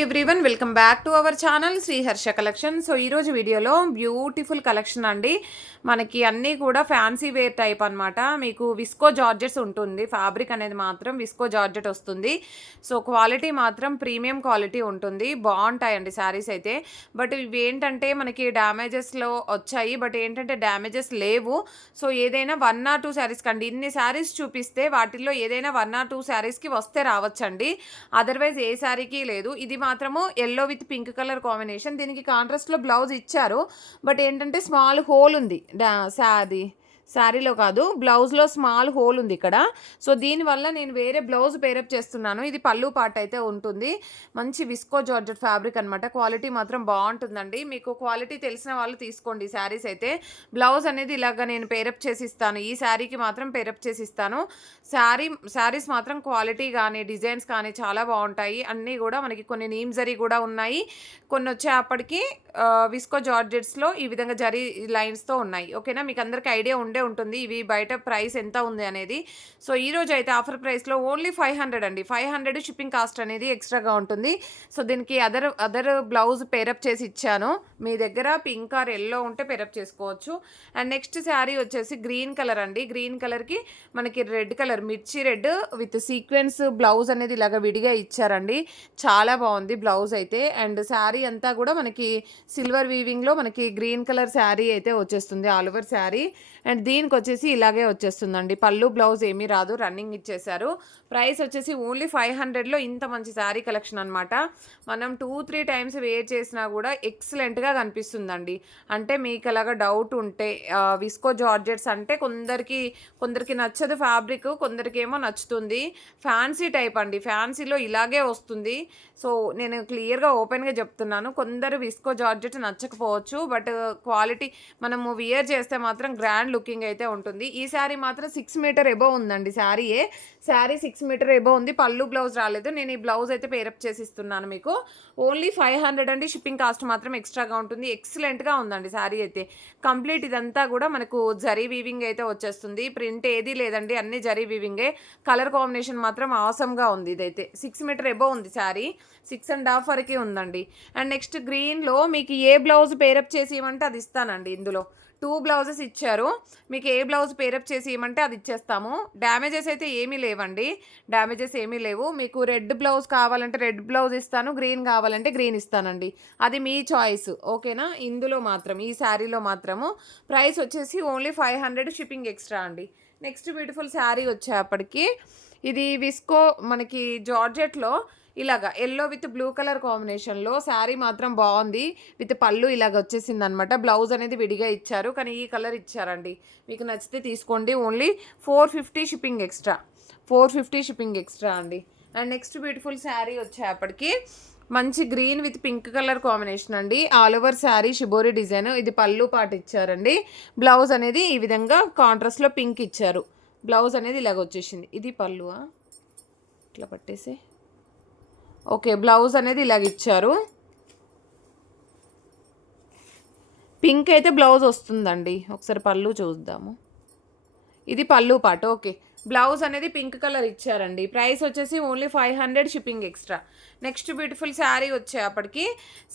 Everyone welcome back to our channel Sri Harsha collection. So ఈరోజు వీడియోలో beautiful collection అండి. మనకి అన్నీ కూడా ఫ్యాన్సీ వేర్ టైప్ అనమాట. మీకు విస్కో జార్జెట్స్ ఉంటుంది. ఫ్యాబ్రిక్ అనేది మాత్రం విస్కో జార్జెట్ వస్తుంది. సో క్వాలిటీ మాత్రం ప్రీమియం క్వాలిటీ ఉంటుంది. బాగుంటాయండి శారీస్ అయితే. బట్ ఇవి ఏంటంటే మనకి డ్యామేజెస్లో వచ్చాయి. బట్ ఏంటంటే డ్యామేజెస్ లేవు. సో ఏదైనా 1 or 2 శారీస్ కండి ఇన్ని శారీస్ చూపిస్తే వాటిల్లో ఏదైనా 1 or 2 శారీస్కి వస్తే రావచ్చండి. అదర్వైజ్ ఏ శారీకి లేదు. ఇది మాత్రము yellow with pink colour combination. దీనికి కాంట్రాస్ట్లో బ్లౌజ్ ఇచ్చారు. బట్ ఏంటంటే స్మాల్ హోల్ ఉంది శారీలో కాదు, బ్లౌజ్లో స్మాల్ హోల్ ఉంది ఇక్కడ. సో దీనివల్ల నేను వేరే బ్లౌజ్ పేరప్ చేస్తున్నాను. ఇది పళ్ళు పార్ట్ అయితే ఉంటుంది. మంచి విస్కో జార్జెట్ ఫ్యాబ్రిక్ అనమాట. క్వాలిటీ మాత్రం బాగుంటుందండి. మీకు క్వాలిటీ తెలిసిన వాళ్ళు తీసుకోండి శారీస్ అయితే. బ్లౌజ్ అనేది ఇలాగ నేను పేరప్ చేసి ఇస్తాను. ఈ శారీకి మాత్రం పేరప్ చేసి ఇస్తాను. శారీస్ మాత్రం క్వాలిటీ కానీ డిజైన్స్ కానీ చాలా బాగుంటాయి. అన్నీ కూడా మనకి కొన్ని నీమ్ జరీ కూడా ఉన్నాయి. కొన్ని వచ్చేప్పటికి విస్కో జార్జెట్స్లో ఈ విధంగా జరీ లైన్స్తో ఉన్నాయి. ఓకేనా, మీకు అందరికీ ఐడియా ఉంటుంది ఇవి బయట ప్రైస్ ఎంత ఉంది అనేది. సో ఈరోజు అయితే ఆఫర్ ప్రైస్లో ఓన్లీ 500 అండి. 500 షిప్పింగ్ కాస్ట్ అనేది ఎక్స్ట్రాగా ఉంటుంది. సో దీనికి అదర్ బ్లౌజ్ పేరప్ చేసి ఇచ్చాను. మీ దగ్గర పింక్ ఆర్ ఎల్లో ఉంటే పేరప్ చేసుకోవచ్చు. అండ్ నెక్స్ట్ శారీ వచ్చేసి గ్రీన్ కలర్ అండి. గ్రీన్ కలర్కి మనకి రెడ్ కలర్ మిర్చి రెడ్ విత్ సీక్వెన్స్ బ్లౌజ్ అనేది ఇలాగ విడిగా ఇచ్చారండి. చాలా బాగుంది బ్లౌజ్ అయితే. అండ్ శారీ అంతా కూడా మనకి సిల్వర్ వీవింగ్లో మనకి గ్రీన్ కలర్ శారీ అయితే వచ్చేస్తుంది, ఆల్ ఓవర్ శారీ. అండ్ దీనికి వచ్చేసి ఇలాగే వచ్చేస్తుందండి. పళ్ళు బ్లౌజ్ ఏమీ రాదు, రన్నింగ్ ఇచ్చేసారు. ప్రైస్ వచ్చేసి ఓన్లీ 500లో ఇంత మంచి శారీ కలెక్షన్ అనమాట. మనం 2-3 టైమ్స్ వేర్ చేసినా కూడా ఎక్సలెంట్గా కనిపిస్తుందండి. అంటే మీకు అలాగా డౌట్ ఉంటే విస్కో జార్జెట్స్ అంటే కొందరికి నచ్చదు ఫ్యాబ్రిక్, కొందరికి ఏమో నచ్చుతుంది. ఫ్యాన్సీ టైప్ అండి. ఫ్యాన్సీలో ఇలాగే వస్తుంది. సో నేను క్లియర్గా ఓపెన్గా చెప్తున్నాను. కొందరు విస్కో జార్జెట్ నచ్చకపోవచ్చు, బట్ క్వాలిటీ మనము వియర్ చేస్తే మాత్రం గ్రాండ్ లుకింగ్ అయితే ఉంటుంది. ఈ శారీ మాత్రం 6 మీటర్ ఎబోవ్ ఉందండి. శారీ 6 మీటర్ ఎబోవ్ ఉంది. పళ్ళు బ్లౌజ్ రాలేదు. నేను ఈ బ్లౌజ్ అయితే పేరప్ చేసి ఇస్తున్నాను మీకు. ఓన్లీ 500 అండి. షిప్పింగ్ కాస్ట్ మాత్రం ఎక్స్ట్రాగా ఉంటుంది. ఎక్సలెంట్గా ఉందండి శారీ అయితే. కంప్లీట్ ఇదంతా కూడా మనకు జరీ వీవింగ్ అయితే వచ్చేస్తుంది. ప్రింట్ ఏది లేదండి, అన్ని జరీ వీవింగే. కలర్ కాంబినేషన్ మాత్రం ఆసమ్గా ఉంది. ఇదైతే 6 మీటర్ ఎబోవ్ ఉంది శారీ. 6.5 వరకే ఉందండి. అండ్ నెక్స్ట్ గ్రీన్లో మీకు ఏ బ్లౌజ్ పేరప్ చేసి ఇవ్వమంటే అది ఇస్తానండి. ఇందులో 2 బ్లౌజెస్ ఇచ్చారు. మీకు ఏ బ్లౌజ్ పేరప్ చేసి ఇవ్వమంటే అది ఇచ్చేస్తాము. డ్యామేజెస్ అయితే ఏమీ లేవండి. డ్యామేజెస్ ఏమీ లేవు. మీకు రెడ్ బ్లౌజ్ కావాలంటే రెడ్ బ్లౌజ్ ఇస్తాను, గ్రీన్ కావాలంటే గ్రీన్ ఇస్తానండి. అది మీ చాయిస్. ఓకేనా, ఇందులో మాత్రం ఈ శారీలో మాత్రము ప్రైస్ వచ్చేసి ఓన్లీ 500 షిప్పింగ్ ఎక్స్ట్రా అండి. నెక్స్ట్ బ్యూటిఫుల్ శారీ వచ్చేప్పటికి ఇది విస్కో మనకి జార్జెట్లో ఇలాగా ఎల్లో విత్ బ్లూ కలర్ కాంబినేషన్లో శారీ మాత్రం బాగుంది. విత్ పళ్ళు ఇలాగ వచ్చేసింది అనమాట. బ్లౌజ్ అనేది విడిగా ఇచ్చారు, కానీ ఈ కలర్ ఇచ్చారండి. మీకు నచ్చితే తీసుకోండి. Only 450 shipping extra. 450 shipping extra అండి. అండ్ నెక్స్ట్ బ్యూటిఫుల్ శారీ వచ్చేప్పటికి మంచి green with pink colour combination అండి. All over sari shibori design. ఇది పళ్ళు పాటు ఇచ్చారండి. బ్లౌజ్ అనేది ఈ విధంగా కాంట్రాస్ట్లో పింక్ ఇచ్చారు. బ్లౌజ్ అనేది ఇలాగ వచ్చేసింది. ఇది పళ్ళు ఇట్లా పట్టేసి ఓకే. బ్లౌజ్ అనేది ఇలాగ ఇచ్చారు. పింక్ అయితే బ్లౌజ్ వస్తుందండి. ఒకసారి పళ్ళు చూద్దాము. ఇది పళ్ళు పాటు. ఓకే, బ్లౌజ్ అనేది పింక్ కలర్ ఇచ్చారండి. ప్రైస్ వచ్చేసి only 500 shipping extra. Next beautiful sari వచ్చేప్పటికి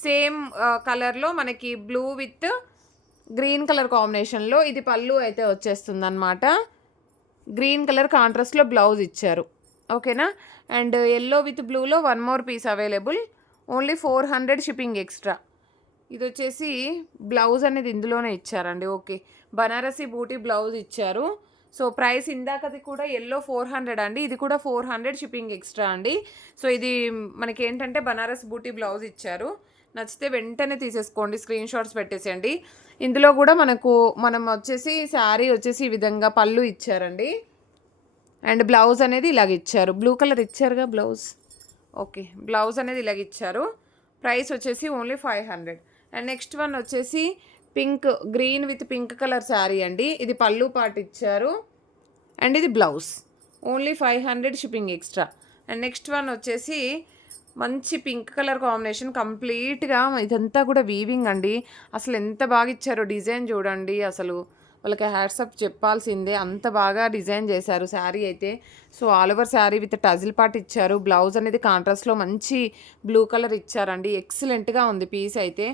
సేమ్ కలర్లో మనకి బ్లూ విత్ గ్రీన్ కలర్ కాంబినేషన్లో ఇది పళ్ళు అయితే వచ్చేస్తుంది అనమాట. గ్రీన్ కలర్ కాంట్రాస్ట్లో బ్లౌజ్ ఇచ్చారు. ఓకేనా. అండ్ ఎల్లో విత్ బ్లూలో 1 more piece available. Only 400 shipping extra. ఇది వచ్చేసి బ్లౌజ్ అనేది ఇందులోనే ఇచ్చారండి. ఓకే, బనారసి బూటీ బ్లౌజ్ ఇచ్చారు. సో ప్రైస్ ఇందాకది కూడా ఎల్లో 400 అండి. ఇది కూడా 400 షిప్పింగ్ ఎక్స్ట్రా అండి. సో ఇది మనకి ఏంటంటే బనారస్ బూటీ బ్లౌజ్ ఇచ్చారు. నచ్చితే వెంటనే తీసేసుకోండి, స్క్రీన్ షాట్స్ పెట్టేసేయండి. ఇందులో కూడా మనం వచ్చేసి శారీ వచ్చేసి ఈ విధంగా పళ్ళు ఇచ్చారండి. అండ్ బ్లౌజ్ అనేది ఇలాగ ఇచ్చారు. బ్లూ కలర్ ఇచ్చారుగా బ్లౌజ్. ఓకే, బ్లౌజ్ అనేది ఇలాగ ఇచ్చారు. ప్రైస్ వచ్చేసి ఓన్లీ 500. అండ్ నెక్స్ట్ వన్ వచ్చేసి green with pink colour sari అండి. ఇది పళ్ళు పాటు ఇచ్చారు. అండ్ ఇది blouse. Only 500 shipping extra. And next one వచ్చేసి మంచి పింక్ కలర్ కాంబినేషన్. కంప్లీట్గా ఇదంతా కూడా వీవింగ్ అండి. అసలు ఎంత బాగా ఇచ్చారో డిజైన్ చూడండి. అసలు వాళ్ళకి హ్యాట్సప్ చెప్పాల్సిందే, అంత బాగా డిజైన్ చేశారు శారీ అయితే. So all over sari with టజిల్ part ఇచ్చారు. బ్లౌజ్ అనేది కాంట్రాస్ట్లో మంచి బ్లూ కలర్ ఇచ్చారండి. ఎక్సలెంట్గా ఉంది పీస్ అయితే.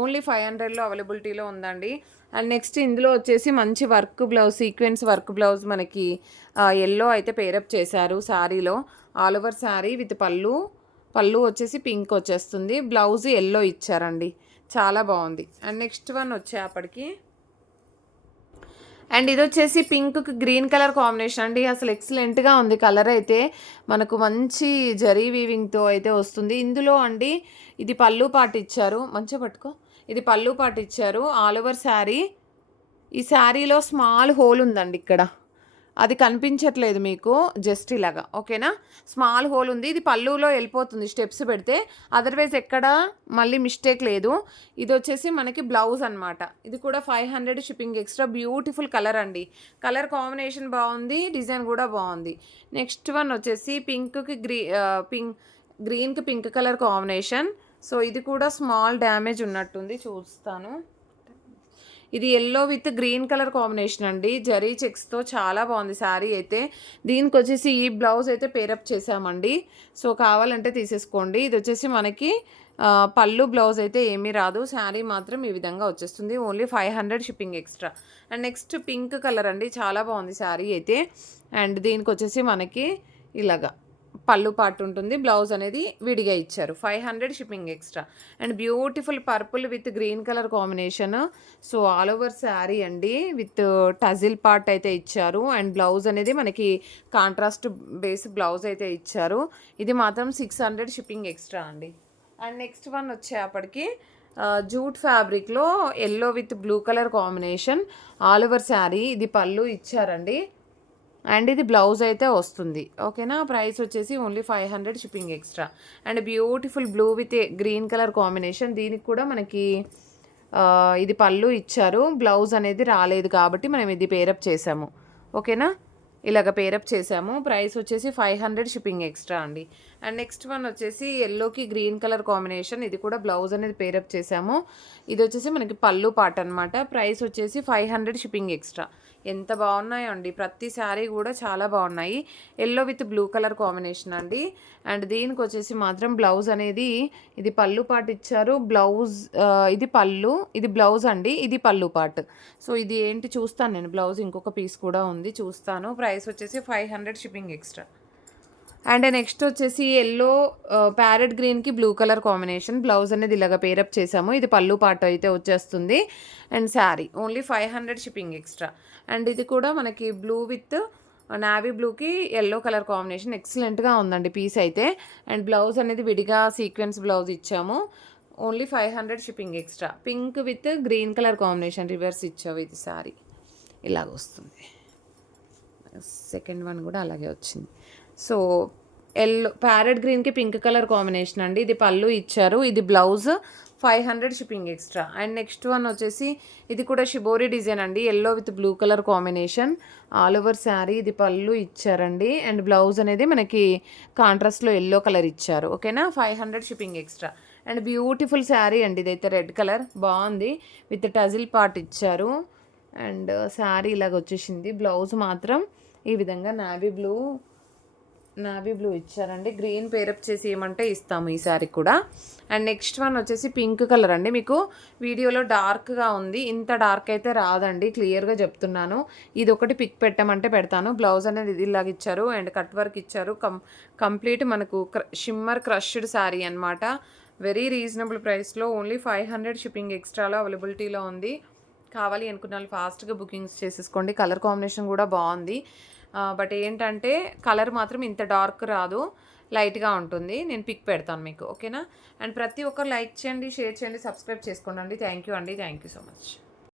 ఓన్లీ 500లో అవైలబిలిటీలో ఉందండి. అండ్ నెక్స్ట్ ఇందులో వచ్చేసి మంచి work blouse, sequence work blouse మనకి ఎల్లో అయితే పేరప్ చేశారు శారీలో. ఆల్ ఓవర్ శారీ విత్ పళ్ళు వచ్చేసి పింక్ వచ్చేస్తుంది. బ్లౌజ్ ఎల్లో ఇచ్చారండి, చాలా బాగుంది. అండ్ నెక్స్ట్ వన్ వచ్చేప్పటికి అండ్ ఇది వచ్చేసి పింక్కి గ్రీన్ కలర్ కాంబినేషన్ అండి. అసలు ఎక్సలెంట్గా ఉంది కలర్ అయితే. మనకు మంచి జరీ వీవింగ్తో అయితే వస్తుంది ఇందులో అండి. ఇది పళ్ళు పాటు ఇచ్చారు, మంచిగా పట్టుకో. ఇది పళ్ళు పాటు ఇచ్చారు. ఆల్ ఓవర్ శారీ, ఈ శారీలో స్మాల్ హోల్ ఉందండి ఇక్కడ, అది కనిపించట్లేదు మీకు, జస్ట్ ఇలాగా ఓకేనా. స్మాల్ హోల్ ఉంది, ఇది పళ్ళులో వెళ్ళిపోతుంది స్టెప్స్ పెడితే, అదర్వైజ్ ఎక్కడ మళ్ళీ మిస్టేక్ లేదు. ఇది వచ్చేసి మనకి బ్లౌజ్ అనమాట. ఇది కూడా 500 షిప్పింగ్ ఎక్స్ట్రా. బ్యూటిఫుల్ కలర్ అండి, కలర్ కాంబినేషన్ బాగుంది, డిజైన్ కూడా బాగుంది. నెక్స్ట్ వన్ వచ్చేసి పింక్కి గ్రీన్కి పింక్ కలర్ కాంబినేషన్. సో ఇది కూడా స్మాల్ డ్యామేజ్ ఉన్నట్టుంది, చూస్తాను. ఇది yellow with green colour combination అండి, జరీ చెక్స్తో చాలా బాగుంది శారీ అయితే. దీనికి వచ్చేసి ఈ బ్లౌజ్ అయితే పేరప్ చేసామండి. సో కావాలంటే తీసేసుకోండి. ఇది వచ్చేసి మనకి పళ్ళు బ్లౌజ్ అయితే ఏమీ రాదు, శారీ మాత్రం ఈ విధంగా వచ్చేస్తుంది. Only 500 shipping extra. And next pink colour అండి, చాలా బాగుంది శారీ అయితే. అండ్ దీనికి వచ్చేసి మనకి ఇలాగా పళ్ళు పాటు ఉంటుంది, బ్లౌజ్ అనేది విడిగా ఇచ్చారు. 500 shipping extra. And beautiful purple with green colour combination. So all over sari అండి విత్ టజిల్ పార్ట్ అయితే ఇచ్చారు. అండ్ బ్లౌజ్ అనేది మనకి కాంట్రాస్ట్ బేస్ బ్లౌజ్ అయితే ఇచ్చారు. ఇది మాత్రం 600 షిప్పింగ్ ఎక్స్ట్రా అండి. అండ్ నెక్స్ట్ వన్ వచ్చేప్పటికి జూట్ ఫ్యాబ్రిక్లో yellow with blue colour combination. All over sari, ఇది పళ్ళు ఇచ్చారండి. అండ్ ఇది బ్లౌజ్ అయితే వస్తుంది ఓకేనా. ప్రైస్ వచ్చేసి only 500 shipping extra. And beautiful blue with green colour combination. దీనికి కూడా మనకి ఇది పళ్ళు ఇచ్చారు, బ్లౌజ్ అనేది రాలేదు కాబట్టి మనం ఇది పేరప్ చేసాము ఓకేనా. ఇలాగ పేరప్ చేసాము. ప్రైస్ వచ్చేసి 500 షిప్పింగ్ ఎక్స్ట్రా అండి. అండ్ నెక్స్ట్ వన్ వచ్చేసి ఎల్లోకి గ్రీన్ కలర్ కాంబినేషన్. ఇది కూడా బ్లౌజ్ అనేది పేరప్ చేసాము. ఇది వచ్చేసి మనకి పళ్ళు పాట అనమాట. ప్రైస్ వచ్చేసి 500 షిప్పింగ్ ఎక్స్ట్రా. ఎంత బాగున్నాయో అండి, ప్రతి శారీ కూడా చాలా బాగున్నాయి. Yellow with blue colour combination అండి. అండ్ దీనికి వచ్చేసి మాత్రం బ్లౌజ్ అనేది ఇది పళ్ళు పాటు ఇచ్చారు. బ్లౌజ్ ఇది పళ్ళు, ఇది బ్లౌజ్ అండి, ఇది పళ్ళు పాటు. సో ఇది ఏంటి చూస్తాను నేను, బ్లౌజ్ ఇంకొక పీస్ కూడా ఉంది చూస్తాను. ప్రైస్ వచ్చేసి 500 షిప్పింగ్ ఎక్స్ట్రా. అండ్ నెక్స్ట్ వచ్చేసి ఎల్లో ప్యారెట్ గ్రీన్కి బ్లూ కలర్ కాంబినేషన్. బ్లౌజ్ అనేది ఇలాగ పేరప్ చేసాము. ఇది పళ్ళు పాటు అయితే వచ్చేస్తుంది. And sari only 500 shipping extra. And ఇది కూడా మనకి బ్లూ విత్ నావీ బ్లూకి ఎల్లో కలర్ కాంబినేషన్. ఎక్సలెంట్గా ఉందండి పీస్ అయితే. అండ్ బ్లౌజ్ అనేది విడిగా సీక్వెన్స్ బ్లౌజ్ ఇచ్చాము. Only 500 shipping extra. Pink with green colour combination reverse ఇచ్చావు. ఇది శారీ ఇలాగ వస్తుంది. సెకండ్ వన్ కూడా అలాగే వచ్చింది. సో ఎల్లో ప్యారెట్ గ్రీన్కి పింక్ కలర్ కాంబినేషన్ అండి. ఇది పళ్ళు ఇచ్చారు, ఇది blouse. 500 shipping extra. And next one వచ్చేసి ఇది కూడా షిబోరి డిజైన్ అండి, yellow with blue colour combination. All over sari, ఇది పళ్ళు ఇచ్చారండి. అండ్ బ్లౌజ్ అనేది మనకి కాంట్రాస్ట్లో ఎల్లో కలర్ ఇచ్చారు ఓకేనా. 500 shipping extra. And beautiful sari అండి, ఇదైతే రెడ్ కలర్ బాగుంది విత్ టజిల్ పార్ట్ ఇచ్చారు. అండ్ శారీ ఇలాగ వచ్చేసింది. బ్లౌజ్ మాత్రం ఈ విధంగా నావీ బ్లూ ఇచ్చారండి. గ్రీన్ పేరప్ చేసి ఏమంటే ఇస్తాము ఈ శారీ కూడా. అండ్ నెక్స్ట్ వన్ వచ్చేసి పింక్ కలర్ అండి. మీకు వీడియోలో డార్క్గా ఉంది, ఇంత డార్క్ అయితే రాదండి, క్లియర్గా చెప్తున్నాను. ఇది ఒకటి పిక్ పెట్టమంటే పెడతాను. బ్లౌజ్ అనేది ఇది ఇలాగ ఇచ్చారు అండ్ కట్ వర్క్ ఇచ్చారు. కంప్లీట్ మనకు షిమ్మర్ క్రష్డ్ శారీ అనమాట. వెరీ రీజనబుల్ ప్రైస్లో ఓన్లీ 500 షిప్పింగ్ ఎక్స్ట్రాలో అవైలబిలిటీలో ఉంది. కావాలి అనుకున్న వాళ్ళు ఫాస్ట్గా బుకింగ్స్ చేసేసుకోండి. కలర్ కాంబినేషన్ కూడా బాగుంది. బట్ ఏంటంటే కలర్ మాత్రం ఇంత డార్క్ రాదు, లైట్గా ఉంటుంది. నేను పిక్ పెడతాను మీకు ఓకేనా. అండ్ ప్రతి ఒక్కరు లైక్ చేయండి, షేర్ చేయండి, సబ్స్క్రైబ్ చేసుకోండి. థ్యాంక్ యూ అండి, థ్యాంక్ యూ సో మచ్.